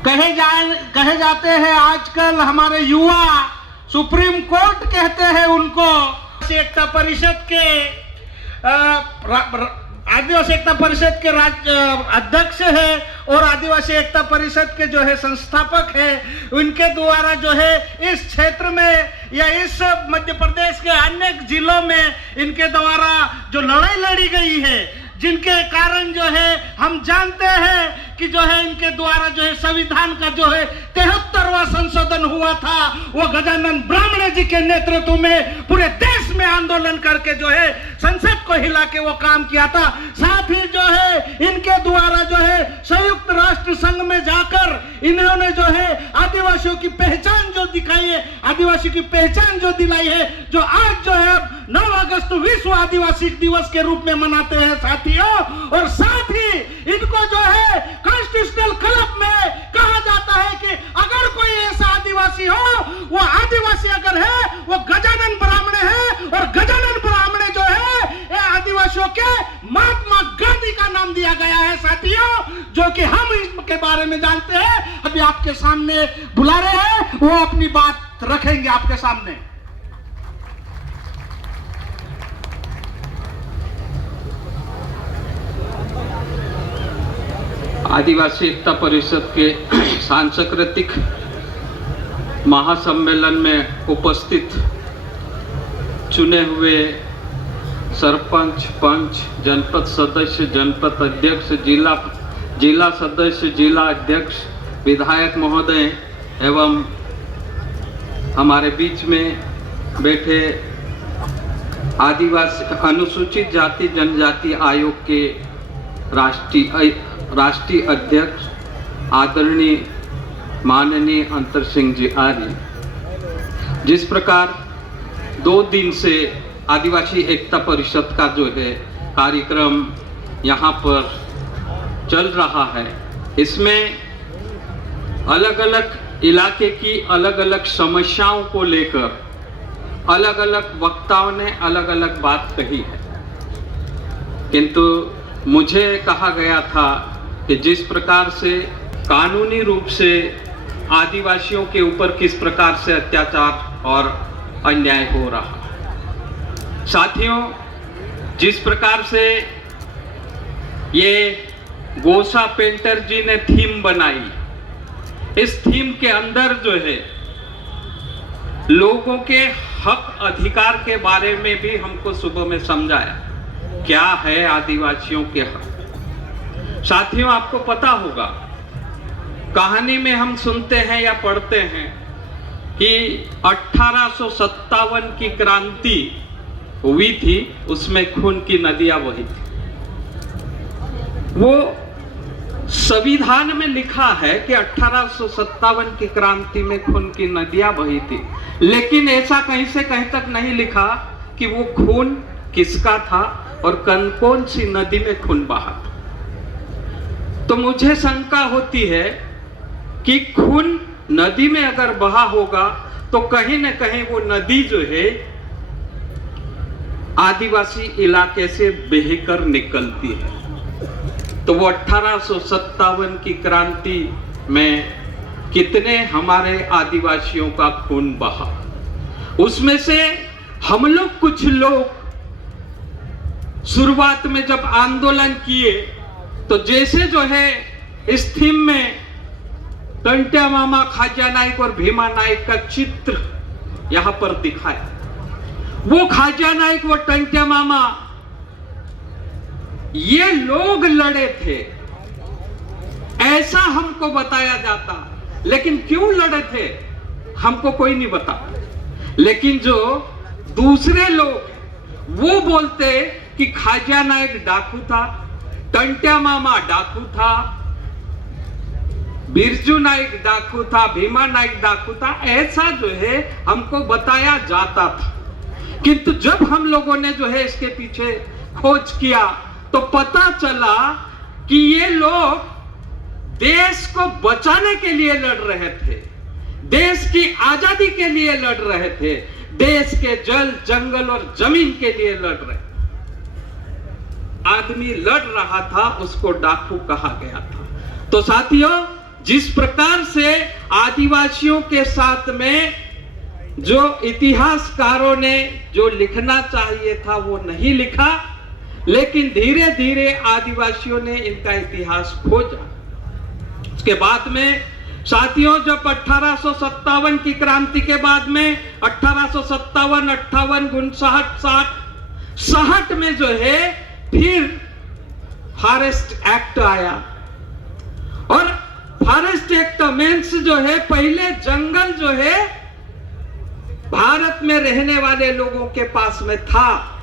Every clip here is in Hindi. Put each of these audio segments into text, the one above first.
कहे जाते हैं आजकल हमारे युवा, सुप्रीम कोर्ट कहते हैं उनको। एकता परिषद के आदिवासी एकता परिषद के अध्यक्ष है और आदिवासी एकता परिषद के जो है संस्थापक है, उनके द्वारा जो है इस क्षेत्र में या इस मध्य प्रदेश के अन्य जिलों में इनके द्वारा जो लड़ाई लड़ी गई है, जिनके कारण जो है हम जानते हैं कि जो है इनके द्वारा जो है संविधान का जो है 73वां संशोधन हुआ था, वो गजानन ब्राह्मणे जी के नेतृत्व में पूरे देश में आंदोलन करके जो है संसद को हिला के वो काम किया था। साथ ही जो है इनके द्वारा जो है संयुक्त राष्ट्र संघ में जाकर इन्होंने जो है आदिवासियों की पहचान जो दिखाई है, आदिवासी की पहचान जो दिलाई है, जो आज जो है 9 अगस्त विश्व आदिवासी दिवस के रूप में मनाते हैं साथियों। और साथ ही इनको जो है कॉन्स्टिट्यूशनल क्लब में कहा जाता है कि अगर कोई ऐसा आदिवासी हो, वो आदिवासी अगर है वो गजानन ब्राह्मणे है, और गजानन ब्राह्मणे जो है ये आदिवासियों के महात्मा गांधी का नाम दिया गया है साथियों, जो कि हम इसके बारे में जानते हैं। अभी आपके सामने बुला रहे हैं, वो अपनी बात रखेंगे आपके सामने। आदिवासी एकता परिषद के सांस्कृतिक महासम्मेलन में उपस्थित चुने हुए सरपंच, पंच, जनपद सदस्य, जनपद अध्यक्ष, जिला सदस्य, जिला अध्यक्ष, विधायक महोदय एवं हमारे बीच में बैठे आदिवासी अनुसूचित जाति जनजाति आयोग के राष्ट्रीय अध्यक्ष आदरणीय माननीय अंतर सिंह जी आर्य, जिस प्रकार 2 दिन से आदिवासी एकता परिषद का जो है कार्यक्रम यहाँ पर चल रहा है, इसमें अलग अलग इलाके की अलग अलग समस्याओं को लेकर अलग अलग वक्ताओं ने अलग अलग बात कही है। किंतु मुझे कहा गया था कि जिस प्रकार से कानूनी रूप से आदिवासियों के ऊपर किस प्रकार से अत्याचार और अन्याय हो रहा है, साथियों, जिस प्रकार से ये गोसा पेंटर जी ने थीम बनाई, इस थीम के अंदर जो है लोगों के हक अधिकार के बारे में भी हमको सुबह में समझाया क्या है आदिवासियों के हक। साथियों, आपको पता होगा, कहानी में हम सुनते हैं या पढ़ते हैं कि 1857 की क्रांति हुई थी, उसमें खून की नदियां बही थी। वो संविधान में लिखा है कि 1857 की क्रांति में खून की नदियां बही थी, लेकिन ऐसा कहीं से कहीं तक नहीं लिखा कि वो खून किसका था और कौन सी नदी में खून बहा था। तो मुझे शंका होती है कि खून नदी में अगर बहा होगा तो कहीं न कहीं वो नदी जो है आदिवासी इलाके से बहकर निकलती है। तो वो 1857 की क्रांति में कितने हमारे आदिवासियों का खून बहा, उसमें से हम लोग कुछ लोग शुरुआत में जब आंदोलन किए तो जैसे जो है इस थीम में टंट्या मामा, खाजा नाइक और भीमा नाइक का चित्र यहां पर दिखाया। वो खाजा नाइक, वो टंट्या मामा, ये लोग लड़े थे ऐसा हमको बताया जाता, लेकिन क्यों लड़े थे हमको कोई नहीं बता। लेकिन जो दूसरे लोग वो बोलते कि खाजा नाइक डाकू था, टंट्या मामा डाकू था, बिरजू नाइक डाकू था, भीमा नाइक डाकू था, ऐसा जो है हमको बताया जाता था। किंतु जब हम लोगों ने जो है इसके पीछे खोज किया तो पता चला कि ये लोग देश को बचाने के लिए लड़ रहे थे, देश की आजादी के लिए लड़ रहे थे, देश के जल, जंगल और जमीन के लिए लड़ रहे थे। आदमी लड़ रहा था, उसको डाकू कहा गया था। तो साथियों, जिस प्रकार से आदिवासियों के साथ में जो इतिहासकारों ने जो लिखना चाहिए था वो नहीं लिखा, लेकिन धीरे धीरे आदिवासियों ने इनका इतिहास खोजा। उसके बाद में साथियों, जब 1857 की क्रांति के बाद में 1857, 58, 59, 60 में जो है फिर फॉरेस्ट एक्ट आया। और फॉरेस्ट एक्ट मीन्स जो है पहले जंगल जो है भारत में रहने वाले लोगों के पास में था।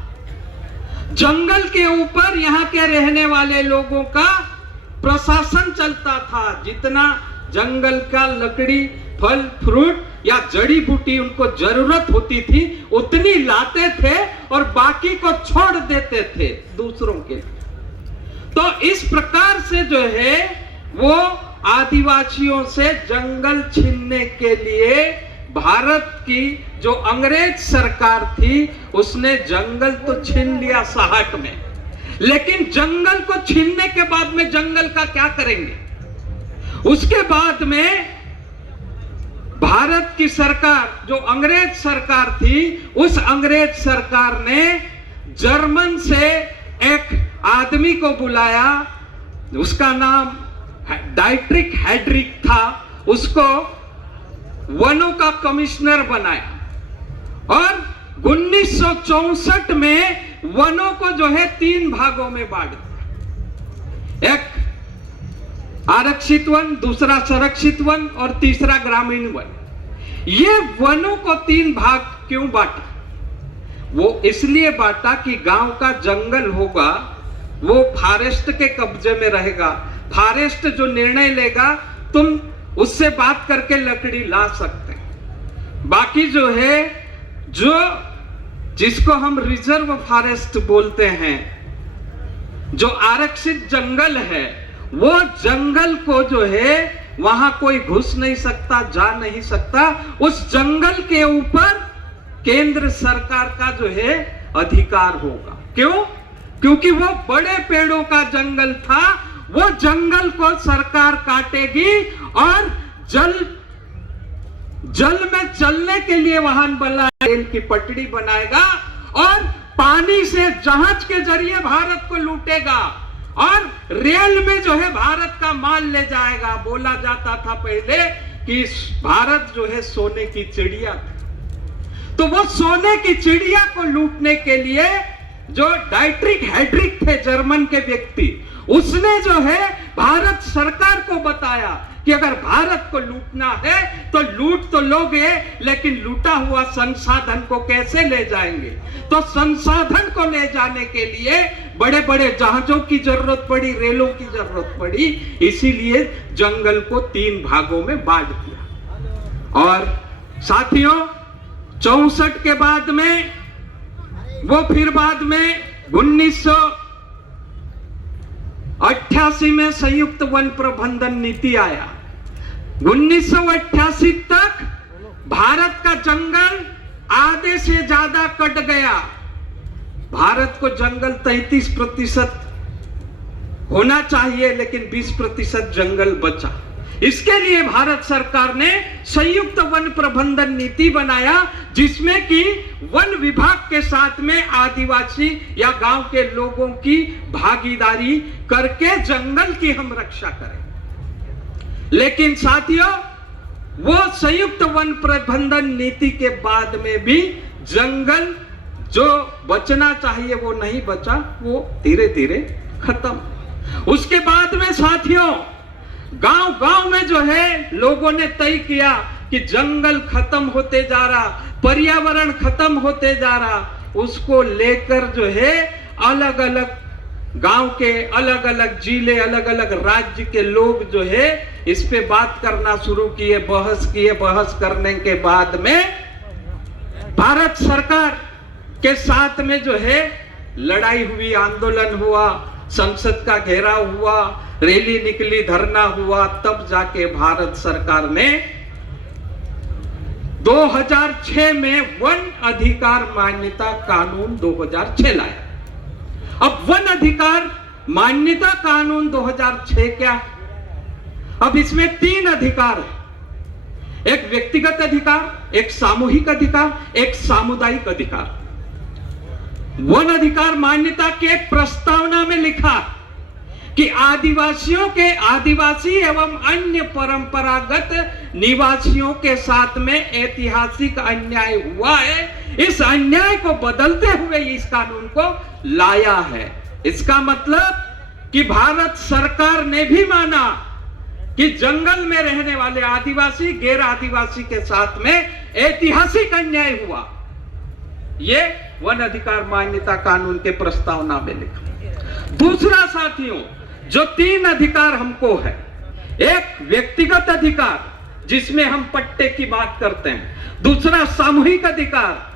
जंगल के ऊपर यहाँ के रहने वाले लोगों का प्रशासन चलता था। जितना जंगल का लकड़ी, फल फ्रूट या जड़ी बूटी उनको जरूरत होती थी उतनी लाते थे और बाकी को छोड़ देते थे दूसरों के। तो इस प्रकार से जो है वो आदिवासियों से जंगल छीनने के लिए भारत की जो अंग्रेज सरकार थी उसने जंगल तो छीन लिया 60 में, लेकिन जंगल को छीनने के बाद में जंगल का क्या करेंगे? उसके बाद में भारत की सरकार, जो अंग्रेज सरकार थी, उस अंग्रेज सरकार ने जर्मन से एक आदमी को बुलाया, उसका नाम डाइट्रिक हेड्रिक था। उसको वनों का कमिश्नर बनाया और 1964 में वनों को जो है 3 भागों में बांट दिया। एक आरक्षित वन, दूसरा संरक्षित वन और तीसरा ग्रामीण वन। ये वनों को 3 भाग क्यों बांटा? वो इसलिए बांटा कि गांव का जंगल होगा वो फॉरेस्ट के कब्जे में रहेगा। फॉरेस्ट जो निर्णय लेगा तुम उससे बात करके लकड़ी ला सकते हैं। बाकी जो है, जो जिसको हम रिजर्व फॉरेस्ट बोलते हैं, जो आरक्षित जंगल है, वो जंगल को जो है वहां कोई घुस नहीं सकता, जा नहीं सकता। उस जंगल के ऊपर केंद्र सरकार का जो है अधिकार होगा। क्यों? क्योंकि वो बड़े पेड़ों का जंगल था। वो जंगल को सरकार काटेगी और जल में चलने के लिए वाहन बनाएगा, रेल की पटड़ी बनाएगा और पानी से जहाज के जरिए भारत को लूटेगा और रेल में जो है भारत का माल ले जाएगा। बोला जाता था पहले कि भारत जो है सोने की चिड़िया थी। तो वो सोने की चिड़िया को लूटने के लिए जो डाइट्रिक हेड्रिक थे, जर्मन के व्यक्ति, उसने जो है भारत सरकार को बताया कि अगर भारत को लूटना है तो लूट तो लोगे, लेकिन लूटा हुआ संसाधन को कैसे ले जाएंगे? तो संसाधन को ले जाने के लिए बड़े बड़े जहाजों की जरूरत पड़ी, रेलों की जरूरत पड़ी। इसीलिए जंगल को 3 भागों में बांट दिया। और साथियों, 64 के बाद में वो फिर बाद में 1988 में संयुक्त वन प्रबंधन नीति आया। 1988 तक भारत का जंगल आधे से ज्यादा कट गया। भारत को जंगल 33% होना चाहिए, लेकिन 20% जंगल बचा। इसके लिए भारत सरकार ने संयुक्त वन प्रबंधन नीति बनाया, जिसमें कि वन विभाग के साथ में आदिवासी या गांव के लोगों की भागीदारी करके जंगल की हम रक्षा करें। लेकिन साथियों, वो संयुक्त वन प्रबंधन नीति के बाद में भी जंगल जो बचना चाहिए वो नहीं बचा, वो धीरे धीरे खत्म। उसके बाद में साथियों, गांव गांव में जो है लोगों ने तय किया कि जंगल खत्म होते जा रहा, पर्यावरण खत्म होते जा रहा। उसको लेकर जो है अलग अलग गांव के, अलग अलग जिले, अलग अलग राज्य के लोग जो है इस पे बात करना शुरू किए, बहस किए। बहस करने के बाद में भारत सरकार के साथ में जो है लड़ाई हुई, आंदोलन हुआ, संसद का घेराव हुआ, रैली निकली, धरना हुआ। तब जाके भारत सरकार ने 2006 में वन अधिकार मान्यता कानून 2006 लाया। अब वन अधिकार मान्यता कानून 2006 क्या? अब इसमें 3 अधिकार है, एक व्यक्तिगत अधिकार, एक सामूहिक अधिकार, एक सामुदायिक अधिकार। वन अधिकार मान्यता के प्रस्तावना में लिखा कि आदिवासियों के आदिवासी एवं अन्य परंपरागत निवासियों के साथ में ऐतिहासिक अन्याय हुआ है, इस अन्याय को बदलते हुए इस कानून को लाया है। इसका मतलब कि भारत सरकार ने भी माना कि जंगल में रहने वाले आदिवासी गैर आदिवासी के साथ में ऐतिहासिक अन्याय हुआ। यह वन अधिकार मान्यता कानून के प्रस्तावना में लिखा। दूसरा साथियों, जो 3 अधिकार हमको है, एक व्यक्तिगत अधिकार जिसमें हम पट्टे की बात करते हैं, दूसरा सामूहिक अधिकार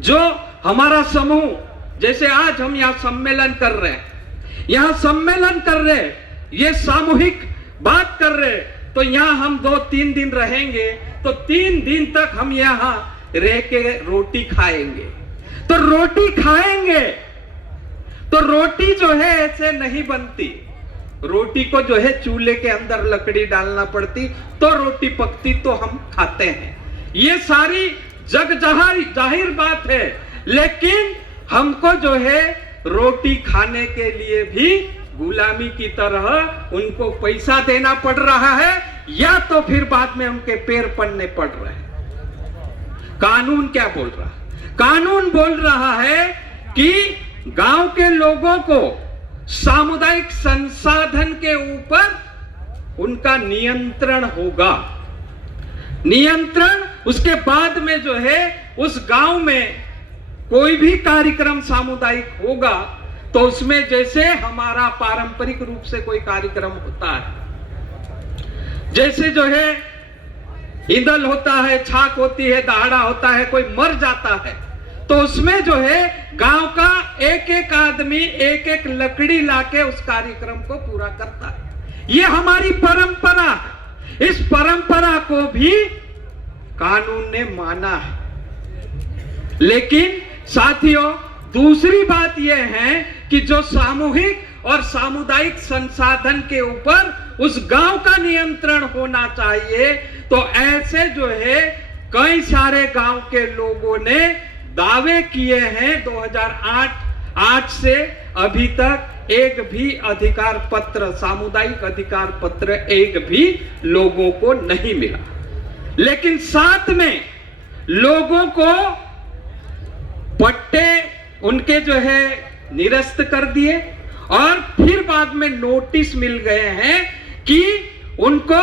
जो हमारा समूह, जैसे आज हम यहां सम्मेलन कर रहे हैं, यहां सम्मेलन कर रहे, ये सामूहिक बात कर रहे, तो यहां हम 2-3 दिन रहेंगे, तो 3 दिन तक हम यहां रह के रोटी खाएंगे। तो रोटी खाएंगे तो रोटी जो है ऐसे नहीं बनती, रोटी को जो है चूल्हे के अंदर लकड़ी डालना पड़ती, तो रोटी पकती, तो हम खाते हैं। ये सारी जग जाहिर बात है, लेकिन हमको जो है रोटी खाने के लिए भी गुलामी की तरह उनको पैसा देना पड़ रहा है, या तो फिर बाद में उनके पैर पड़ने पड़ रहे हैं। कानून क्या बोल रहा है? कानून बोल रहा है कि गांव के लोगों को सामुदायिक संसाधन के ऊपर उनका नियंत्रण होगा। नियंत्रण, उसके बाद में जो है उस गांव में कोई भी कार्यक्रम सामुदायिक होगा तो उसमें जैसे हमारा पारंपरिक रूप से कोई कार्यक्रम होता है, जैसे जो है ईंधल होता है, छाक होती है, दहाड़ा होता है, कोई मर जाता है, तो उसमें जो है गांव का एक एक आदमी एक एक लकड़ी लाके उस कार्यक्रम को पूरा करता है। ये हमारी परंपरा है। इस परंपरा को भी कानून ने माना है। लेकिन साथियों, दूसरी बात यह है कि जो सामूहिक और सामुदायिक संसाधन के ऊपर उस गांव का नियंत्रण होना चाहिए, तो ऐसे जो है कई सारे गांव के लोगों ने दावे किए हैं। 2008 से अभी तक एक भी अधिकार पत्र, सामुदायिक अधिकार पत्र एक भी लोगों को नहीं मिला। लेकिन साथ में लोगों को पट्टे उनके जो है निरस्त कर दिए, और फिर बाद में नोटिस मिल गए हैं कि उनको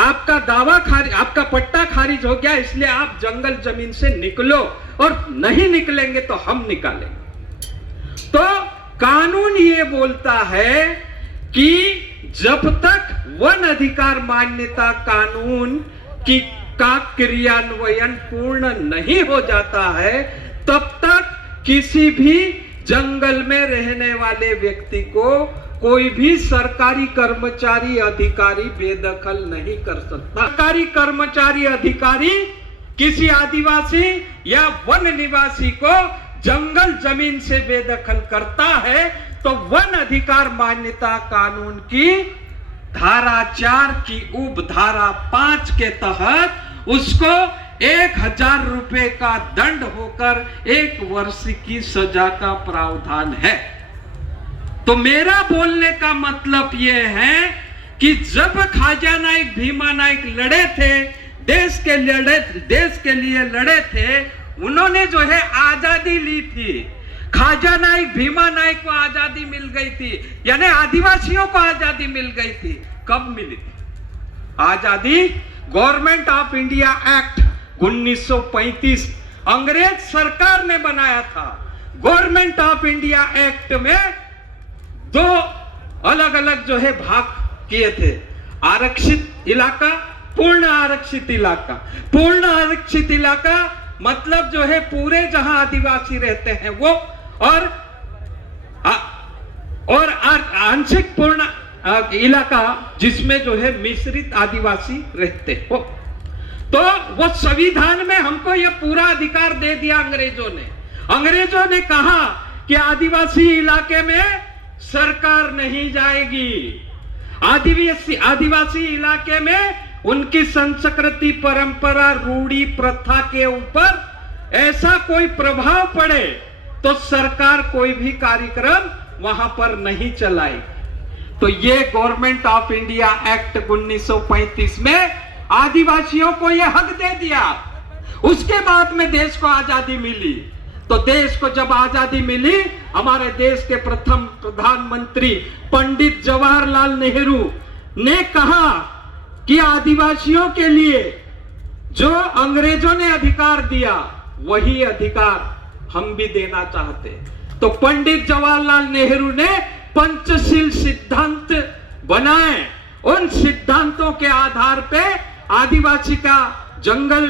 आपका दावा खारिज, आपका पट्टा खारिज हो गया, इसलिए आप जंगल जमीन से निकलो, और नहीं निकलेंगे तो हम निकालेंगे। तो कानून ये बोलता है कि जब तक वन अधिकार मान्यता कानून की का क्रियान्वयन पूर्ण नहीं हो जाता है, तब तक किसी भी जंगल में रहने वाले व्यक्ति को कोई भी सरकारी कर्मचारी अधिकारी बेदखल नहीं कर सकता। सरकारी कर्मचारी अधिकारी किसी आदिवासी या वन निवासी को जंगल जमीन से बेदखल करता है, तो वन अधिकार मान्यता कानून की धारा 4 की उपधारा 5 के तहत उसको 1000 रुपए का दंड होकर 1 वर्ष की सजा का प्रावधान है। तो मेरा बोलने का मतलब यह है कि जब ख्वाजा नाइक भीमा नाइक लड़े थे, देश के लिए लड़े थे, उन्होंने जो है आजादी ली थी। ख्वाजा नाइक भीमा नाइक को आजादी मिल गई थी, यानी आदिवासियों को आजादी मिल गई थी। कब मिली थी आजादी? गवर्नमेंट ऑफ इंडिया एक्ट 1935 अंग्रेज सरकार ने बनाया था। गवर्नमेंट ऑफ इंडिया एक्ट में 2 अलग अलग जो है भाग किए थे, आरक्षित इलाका, पूर्ण आरक्षित इलाका। पूर्ण आरक्षित इलाका मतलब जो है पूरे जहां आदिवासी रहते हैं वो, और आंशिक पूर्ण इलाका जिसमें जो है मिश्रित आदिवासी रहते हो। तो वो संविधान में हमको ये पूरा अधिकार दे दिया अंग्रेजों ने। अंग्रेजों ने कहा कि आदिवासी इलाके में सरकार नहीं जाएगी, आदिवासी इलाके में उनकी संस्कृति, परंपरा, रूढ़ी, प्रथा के ऊपर ऐसा कोई प्रभाव पड़े तो सरकार कोई भी कार्यक्रम वहां पर नहीं चलाई। तो ये गवर्नमेंट ऑफ इंडिया एक्ट 1935 में आदिवासियों को यह हक दे दिया। उसके बाद में देश को आजादी मिली। तो देश को जब आजादी मिली, हमारे देश के प्रथम प्रधानमंत्री पंडित जवाहरलाल नेहरू ने कहा कि आदिवासियों के लिए जो अंग्रेजों ने अधिकार दिया वही अधिकार हम भी देना चाहते। तो पंडित जवाहरलाल नेहरू ने पंचशील सिद्धांत बनाए। उन सिद्धांतों के आधार पे आदिवासी का जंगल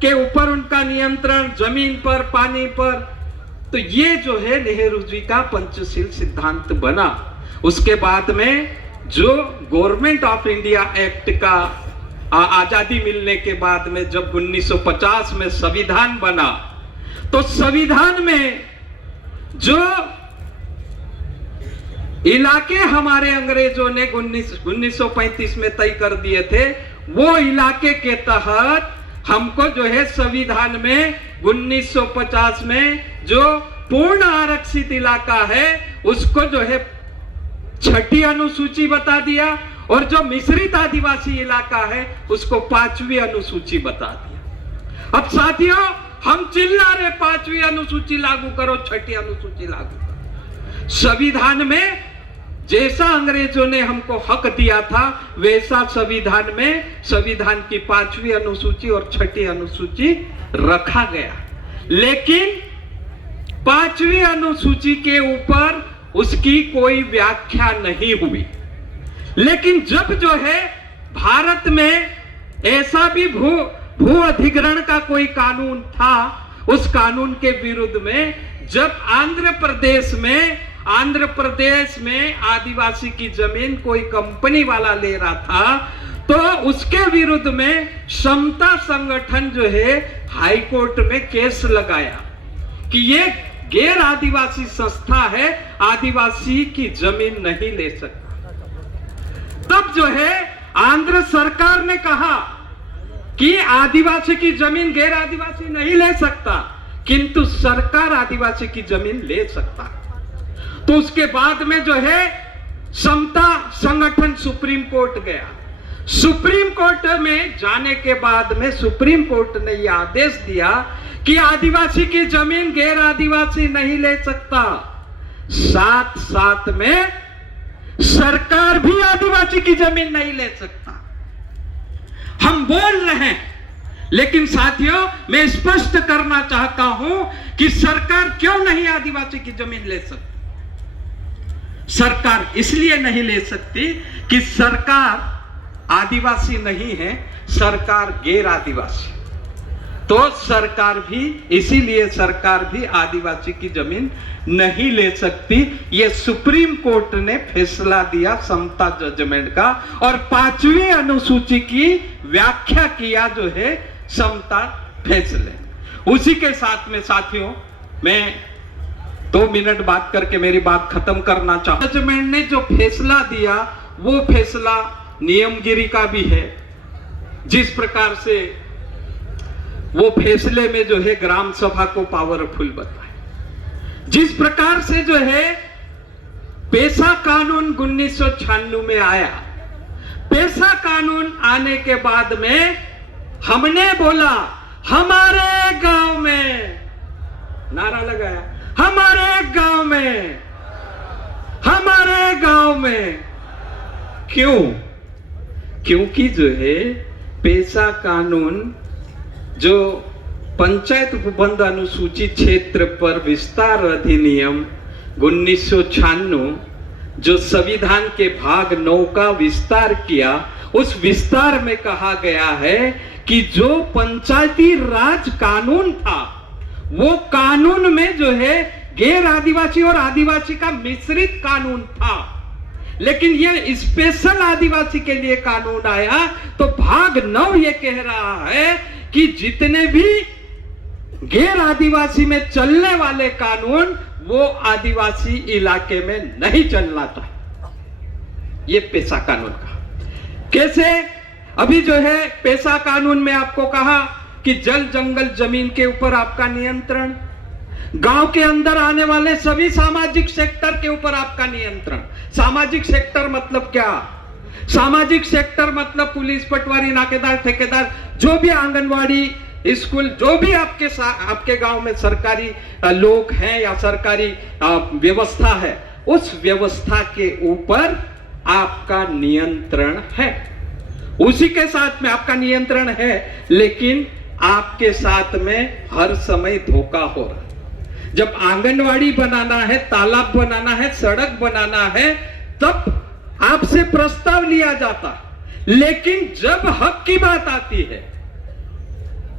के ऊपर उनका नियंत्रण, जमीन पर, पानी पर, तो ये जो है नेहरू जी का पंचशील सिद्धांत बना। उसके बाद में जो गवर्नमेंट ऑफ इंडिया एक्ट का आजादी मिलने के बाद में जब 1950 में संविधान बना, तो संविधान में जो इलाके हमारे अंग्रेजों ने 1935 में तय कर दिए थे, वो इलाके के तहत हमको जो है संविधान में 1950 में जो पूर्ण आरक्षित इलाका है उसको जो है 6ठी अनुसूची बता दिया, और जो मिश्रित आदिवासी इलाका है उसको 5वीं अनुसूची बता दिया। अब साथियों, हम चिल्ला रहे 5वीं अनुसूची लागू करो, 6ठी अनुसूची लागू करो। संविधान में जैसा अंग्रेजों ने हमको हक दिया था वैसा संविधान में संविधान की 5वीं अनुसूची और 6ठी अनुसूची रखा गया। लेकिन 5वीं अनुसूची के ऊपर उसकी कोई व्याख्या नहीं हुई। लेकिन जब जो है भारत में ऐसा भी भू अधिग्रहण का कोई कानून था, उस कानून के विरुद्ध में जब आंध्र प्रदेश में आदिवासी की जमीन कोई कंपनी वाला ले रहा था, तो उसके विरुद्ध में समता संगठन जो है हाई कोर्ट में केस लगाया कि ये गैर आदिवासी संस्था है, आदिवासी की जमीन नहीं ले सकता। तब जो है आंध्र सरकार ने कहा कि आदिवासी की जमीन गैर आदिवासी नहीं ले सकता, किंतु सरकार आदिवासी की जमीन ले सकता। तो उसके बाद में जो है समता संगठन सुप्रीम कोर्ट गया। सुप्रीम कोर्ट में जाने के बाद में सुप्रीम कोर्ट ने यह आदेश दिया कि आदिवासी की जमीन गैर आदिवासी नहीं ले सकता। साथ साथ में सरकार भी आदिवासी की जमीन नहीं ले सकता। हम बोल रहे हैं, लेकिन साथियों मैं स्पष्ट करना चाहता हूं कि सरकार क्यों नहीं आदिवासी की जमीन ले सकती। सरकार इसलिए नहीं ले सकती कि सरकार आदिवासी नहीं है, सरकार गैर आदिवासी। तो सरकार भी, इसीलिए सरकार भी आदिवासी की जमीन नहीं ले सकती। ये सुप्रीम कोर्ट ने फैसला दिया समता जजमेंट का, और 5वीं अनुसूची की व्याख्या किया जो है समता फैसले। उसी के साथ में साथियों मैं 2 मिनट बात करके मेरी बात खत्म करना चाहूं। जजमेंट ने जो फैसला दिया वो फैसला नियमगिरी का भी है, जिस प्रकार से वो फैसले में जो है ग्राम सभा को पावरफुल बताए। जिस प्रकार से जो है पेशा कानून 1996 में आया, पेशा कानून आने के बाद में हमने बोला हमारे गांव में, नारा लगाया हमारे गांव में, हमारे गांव में। क्यों? क्योंकि जो है पेशा कानून जो पंचायत उपबंध अनुसूचित क्षेत्र पर विस्तार अधिनियम 1996 जो संविधान के भाग 9 का विस्तार किया, उस विस्तार में कहा गया है कि जो पंचायती राज कानून था वो कानून में जो है गैर आदिवासी और आदिवासी का मिश्रित कानून था। लेकिन ये स्पेशल आदिवासी के लिए कानून आया तो भाग 9 ये कह रहा है कि जितने भी गैर आदिवासी में चलने वाले कानून वो आदिवासी इलाके में नहीं चलना चाहिए। ये पेशा कानून का। कैसे? अभी जो है पेशा कानून में आपको कहा कि जल जंगल जमीन के ऊपर आपका नियंत्रण, गांव के अंदर आने वाले सभी सामाजिक सेक्टर के ऊपर आपका नियंत्रण। सामाजिक सेक्टर मतलब क्या? सामाजिक सेक्टर मतलब पुलिस, पटवारी, नाकेदार, ठेकेदार, जो भी आंगनवाड़ी, स्कूल, जो भी आपके गांव में सरकारी लोग हैं या सरकारी व्यवस्था है, उस व्यवस्था के ऊपर आपका नियंत्रण है। उसी के साथ में आपका नियंत्रण है, लेकिन आपके साथ में हर समय धोखा हो रहा है। जब आंगनवाड़ी बनाना है, तालाब बनाना है, सड़क बनाना है, तब आपसे प्रस्ताव लिया जाता, लेकिन जब हक की बात आती है,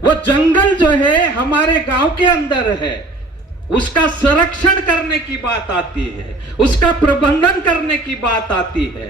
वो जंगल जो है हमारे गांव के अंदर है, उसका संरक्षण करने की बात आती है, उसका प्रबंधन करने की बात आती है,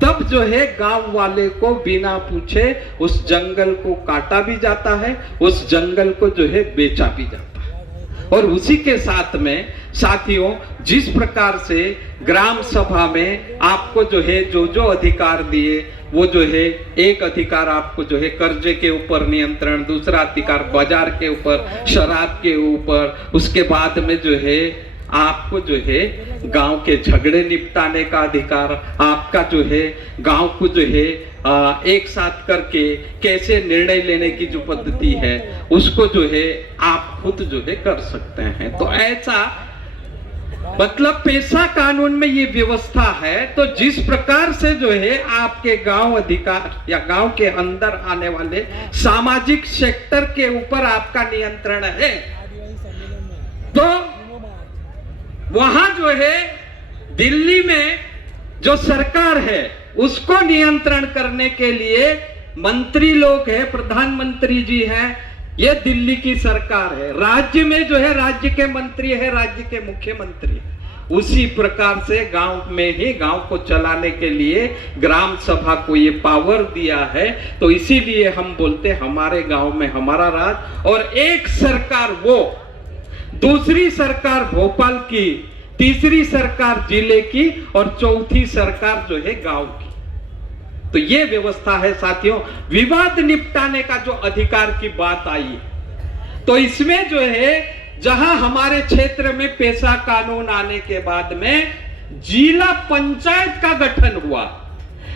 तब जो है गांव वाले को बिना पूछे उस जंगल को काटा भी जाता है, उस जंगल को जो है बेचा भी जाता है। और उसी के साथ में साथियों, जिस प्रकार से ग्राम सभा में आपको जो है जो अधिकार दिए, वो जो है एक अधिकार आपको जो है कर्जे के ऊपर नियंत्रण, दूसरा अधिकार बाजार के ऊपर, शराब के ऊपर, उसके बाद में जो है आपको जो है गांव के झगड़े निपटाने का अधिकार, आपका जो है गांव को जो है एक साथ करके कैसे निर्णय लेने की जो पद्धति है, उसको जो है आप खुद जो है कर सकते हैं। तो ऐसा मतलब पेशा कानून में ये व्यवस्था है। तो जिस प्रकार से जो है आपके गांव अधिकार या गांव के अंदर आने वाले सामाजिक सेक्टर के ऊपर आपका नियंत्रण है, तो वहां जो है दिल्ली में जो सरकार है उसको नियंत्रण करने के लिए मंत्री लोग हैं, प्रधानमंत्री जी हैं, ये दिल्ली की सरकार है। राज्य में जो है राज्य के मंत्री है, राज्य के मुख्यमंत्री। उसी प्रकार से गांव में ही गांव को चलाने के लिए ग्राम सभा को ये पावर दिया है। तो इसीलिए हम बोलते हमारे गांव में हमारा राज, और एक सरकार वो, दूसरी सरकार भोपाल की, तीसरी सरकार जिले की, और चौथी सरकार जो है गांव की। तो ये व्यवस्था है साथियों। विवाद निपटाने का जो अधिकार की बात आई है, तो इसमें जो है जहां हमारे क्षेत्र में पेशा कानून आने के बाद में जिला पंचायत का गठन हुआ,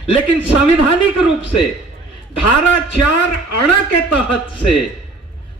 लेकिन संवैधानिक रूप से धारा 4 अणा के तहत से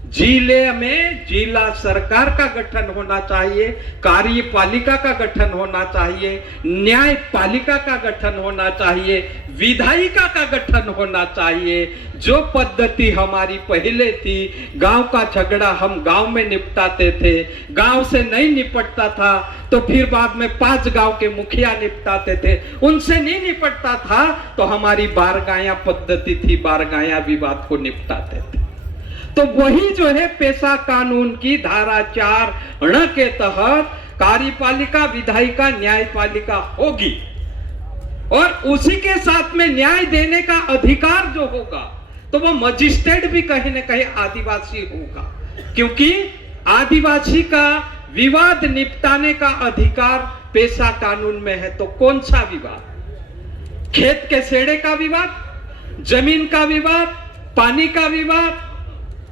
जिले में जिला सरकार का गठन होना चाहिए, कार्यपालिका का गठन होना चाहिए, न्यायपालिका का गठन होना चाहिए, विधायिका का गठन होना चाहिए। जो पद्धति हमारी पहले थी, गांव का झगड़ा हम गांव में निपटाते थे, गांव से नहीं निपटता था तो फिर बाद में 5 गांव के मुखिया निपटाते थे, उनसे नहीं निपटता था तो हमारी बारगाया पद्धति थी, बारगाया विवाद को निपटाते थे। तो वही जो है पेशा कानून की धारा 4 अणा के तहत कार्यपालिका, विधायिका, न्यायपालिका होगी, और उसी के साथ में न्याय देने का अधिकार जो होगा, तो वो मजिस्ट्रेट भी कहीं ना कहीं आदिवासी होगा, क्योंकि आदिवासी का विवाद निपटाने का अधिकार पेशा कानून में है। तो कौन सा विवाद? खेत के सेड़े का विवाद, जमीन का विवाद, पानी का विवाद,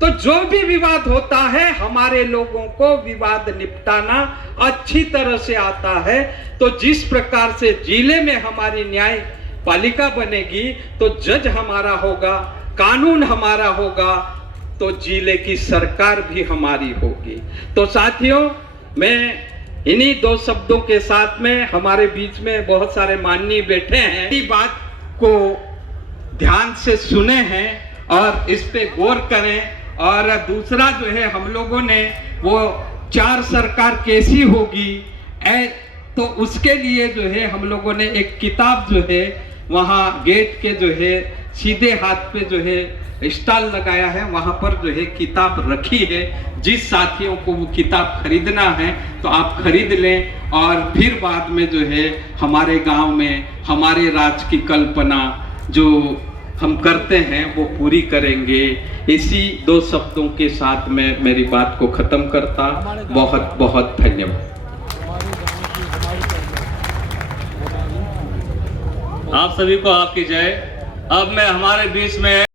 तो जो भी विवाद होता है हमारे लोगों को विवाद निपटाना अच्छी तरह से आता है। तो जिस प्रकार से जिले में हमारी न्यायपालिका बनेगी, तो जज हमारा होगा, कानून हमारा होगा, तो जिले की सरकार भी हमारी होगी। तो साथियों, मैं इन्हीं 2 शब्दों के साथ में, हमारे बीच में बहुत सारे माननीय बैठे हैं, इस बात को ध्यान से सुने हैं और इस पे गौर करें। और दूसरा जो है हम लोगों ने वो 4 सरकार कैसी होगी, तो उसके लिए जो है हम लोगों ने एक किताब जो है वहाँ गेट के जो है सीधे हाथ पे जो है स्टॉल लगाया है, वहाँ पर जो है किताब रखी है। जिस साथियों को वो किताब खरीदना है तो आप खरीद लें, और फिर बाद में जो है हमारे गांव में हमारे राज्य की कल्पना जो हम करते हैं वो पूरी करेंगे। इसी 2 शब्दों के साथ में मेरी बात को खत्म करता। बहुत बहुत धन्यवाद। आप सभी को आपकी जय। अब मैं हमारे बीच में